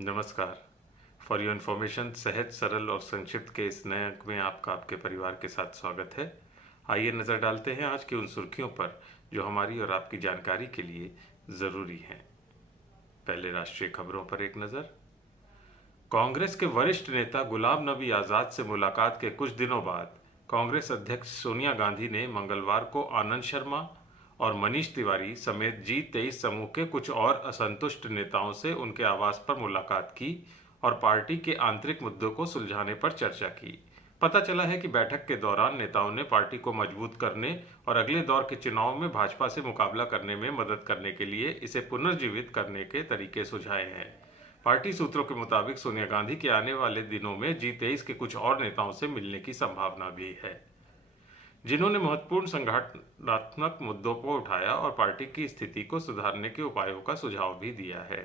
नमस्कार। For your information, सहज सरल और संक्षिप्त के इस नए अंक में आपका आपके परिवार के साथ स्वागत है। आइए नज़र डालते हैं आज की उन सुर्खियों पर जो हमारी और आपकी जानकारी के लिए ज़रूरी हैं। पहले राष्ट्रीय खबरों पर एक नज़र। कांग्रेस के वरिष्ठ नेता गुलाम नबी आज़ाद से मुलाकात के कुछ दिनों बाद कांग्रेस अध्यक्ष सोनिया गांधी ने मंगलवार को आनंद शर्मा और मनीष तिवारी समेत G23 समूह के कुछ और असंतुष्ट नेताओं से उनके आवास पर मुलाकात की और पार्टी के आंतरिक मुद्दों को सुलझाने पर चर्चा की। पता चला है कि बैठक के दौरान नेताओं ने पार्टी को मजबूत करने और अगले दौर के चुनाव में भाजपा से मुकाबला करने में मदद करने के लिए इसे पुनर्जीवित करने के तरीके सुझाए हैं। पार्टी सूत्रों के मुताबिक सोनिया गांधी के आने वाले दिनों में G23 के कुछ और नेताओं से मिलने की संभावना भी है, जिन्होंने महत्वपूर्ण संगठनात्मक मुद्दों को उठाया और पार्टी की स्थिति को सुधारने के उपायों का सुझाव भी दिया है।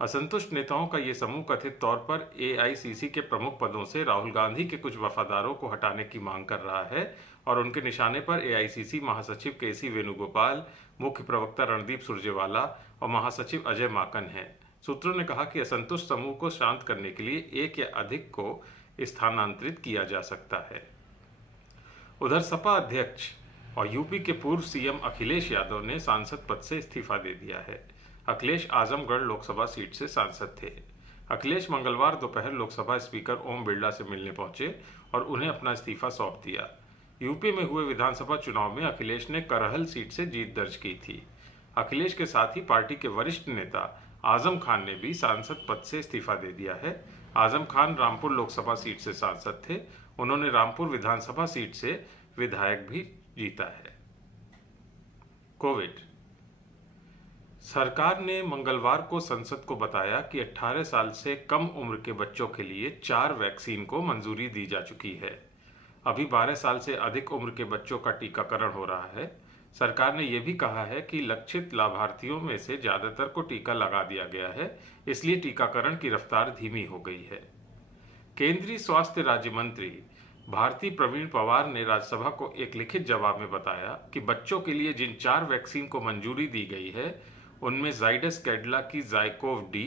असंतुष्ट नेताओं का ये समूह कथित तौर पर AICC के प्रमुख पदों से राहुल गांधी के कुछ वफादारों को हटाने की मांग कर रहा है और उनके निशाने पर AICC महासचिव KC वेणुगोपाल, मुख्य प्रवक्ता रणदीप सुरजेवाला और महासचिव अजय माकन हैं। सूत्रों ने कहा कि असंतुष्ट समूह को शांत करने के लिए एक या अधिक को स्थानांतरित किया जा सकता है। उधर सपा अध्यक्ष और यूपी के पूर्व CM अखिलेश यादव ने सांसद पद से इस्तीफा दे दिया है। अखिलेश आजमगढ़ लोकसभा सीट से सांसद थे। अखिलेश मंगलवार दोपहर लोकसभा स्पीकर ओम बिरला से मिलने पहुंचे और उन्हें अपना इस्तीफा सौंप दिया। यूपी में हुए विधानसभा चुनाव में अखिलेश ने करहल सीट से जीत दर्ज की थी। अखिलेश के साथ ही पार्टी के वरिष्ठ नेता आजम खान ने भी सांसद पद से इस्तीफा दे दिया है। आजम खान रामपुर लोकसभा सीट से सांसद थे। उन्होंने रामपुर विधानसभा सीट से विधायक भी जीता है। कोविड। सरकार ने मंगलवार को संसद को बताया कि 18 साल से कम उम्र के बच्चों के लिए 4 वैक्सीन को मंजूरी दी जा चुकी है। अभी 12 साल से अधिक उम्र के बच्चों का टीकाकरण हो रहा है। सरकार ने यह भी कहा है कि लक्षित लाभार्थियों में से ज्यादातर को टीका लगा दिया गया है, इसलिए टीकाकरण की रफ्तार धीमी हो गई है। केंद्रीय स्वास्थ्य राज्य मंत्री भारती प्रवीण पवार ने राज्यसभा को एक लिखित जवाब में बताया कि बच्चों के लिए जिन 4 वैक्सीन को मंजूरी दी गई है उनमें जाइडस कैडिला की जाइकोव डी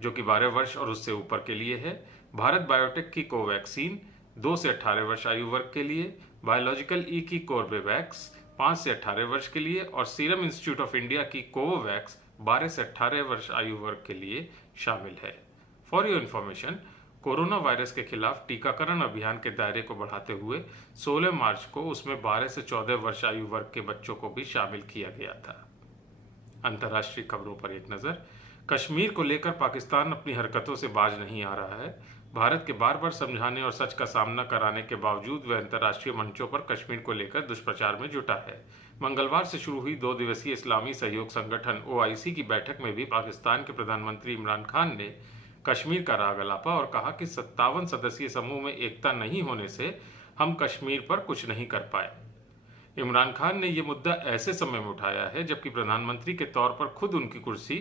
जो कि 12 वर्ष और उससे ऊपर के लिए है, भारत बायोटेक की कोवैक्सीन 2 से 18 वर्ष आयु वर्ग के लिए, बायोलॉजिकल ई की कोर्बेवैक्स 5 से 18 वर्ष के लिए और सीरम इंस्टीट्यूट ऑफ इंडिया की कोवोवैक्स 12 से 18 वर्ष आयु वर्ग के लिए शामिल है। For your information, corona virus के खिलाफ टीकाकरण अभियान के दायरे को बढ़ाते हुए 16 मार्च को उसमें 12 से 14 वर्ष आयु वर्ग के बच्चों को भी शामिल किया गया था। अंतर्राष्ट्रीय खबरों पर एक नजर। कश्मीर को लेकर पाकिस्तान अपनी हरकतों से बाज नहीं आ रहा है। भारत के बार बार समझाने और सच का सामना कराने के बावजूद वह अंतर्राष्ट्रीय मंचों पर कश्मीर को लेकर दुष्प्रचार में जुटा है। मंगलवार से शुरू हुई 2 दिवसीय इस्लामी सहयोग संगठन OIC की बैठक में भी पाकिस्तान के प्रधानमंत्री इमरान खान ने कश्मीर का राग अलापा और कहा कि 57 सदस्यीय समूह में एकता नहीं होने से हम कश्मीर पर कुछ नहीं कर पाए। इमरान खान ने यह मुद्दा ऐसे समय में उठाया है जबकि प्रधानमंत्री के तौर पर खुद उनकी कुर्सी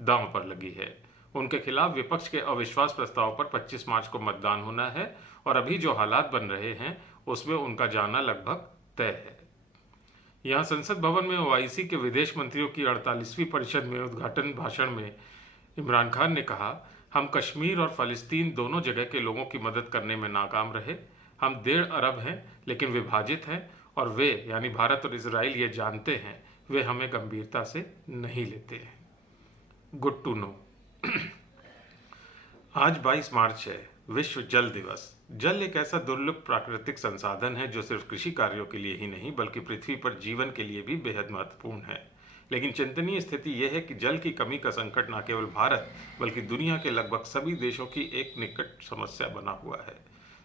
दांव पर लगी है। उनके खिलाफ विपक्ष के अविश्वास प्रस्ताव पर 25 मार्च को मतदान होना है और अभी जो हालात बन रहे हैं उसमें उनका जाना लगभग तय है। यहां संसद भवन में OIC के विदेश मंत्रियों की 48वीं परिषद में उद्घाटन भाषण में इमरान खान ने कहा, हम कश्मीर और फलस्तीन दोनों जगह के लोगों की मदद करने में नाकाम रहे। हम 1.5 अरब हैं लेकिन विभाजित हैं और वे यानी भारत और इजराइल ये जानते हैं, वे हमें गंभीरता से नहीं लेते हैं। Good to know. आज 22 मार्च है, विश्व जल दिवस। जल एक ऐसा दुर्लभ प्राकृतिक संसाधन है जो सिर्फ कृषि कार्यों के लिए ही नहीं बल्कि पृथ्वी पर जीवन के लिए भी बेहद महत्वपूर्ण है। लेकिन चिंतनीय स्थिति यह है कि जल की कमी का संकट न केवल भारत बल्कि दुनिया के लगभग सभी देशों की एक निकट समस्या बना हुआ है।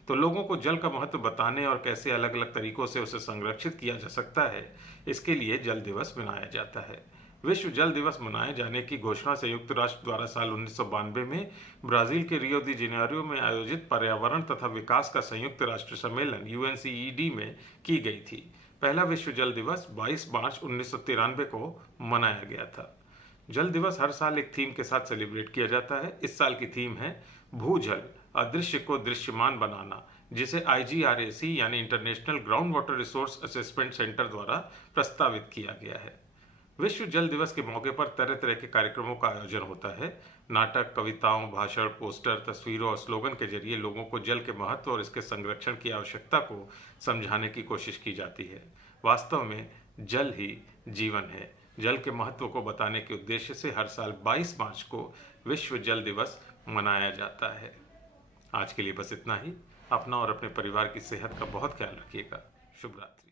तो लोगों को जल का महत्व बताने और कैसे अलग अलग तरीकों से उसे संरक्षित किया जा सकता है, इसके लिए जल दिवस मनाया जाता है। विश्व जल दिवस मनाए जाने की घोषणा संयुक्त राष्ट्र द्वारा साल 1992 में ब्राजील के रियो दी जेनेरियो में आयोजित पर्यावरण तथा विकास का संयुक्त राष्ट्र सम्मेलन UNCED में की गई थी। पहला विश्व जल दिवस 22 मार्च 1993 को मनाया गया था। जल दिवस हर साल एक थीम के साथ सेलिब्रेट किया जाता है। इस साल की थीम है भूजल, अदृश्य को दृश्यमान बनाना, जिसे IGRAC यानी international ground water resource assessment centre द्वारा प्रस्तावित किया गया है। विश्व जल दिवस के मौके पर तरह तरह के कार्यक्रमों का आयोजन होता है। नाटक, कविताओं, भाषण, पोस्टर, तस्वीरों और स्लोगन के जरिए लोगों को जल के महत्व और इसके संरक्षण की आवश्यकता को समझाने की कोशिश की जाती है। वास्तव में जल ही जीवन है। जल के महत्व को बताने के उद्देश्य से हर साल 22 मार्च को विश्व जल दिवस मनाया जाता है। आज के लिए बस इतना ही। अपना और अपने परिवार की सेहत का बहुत ख्याल रखिएगा। शुभ रात्रि।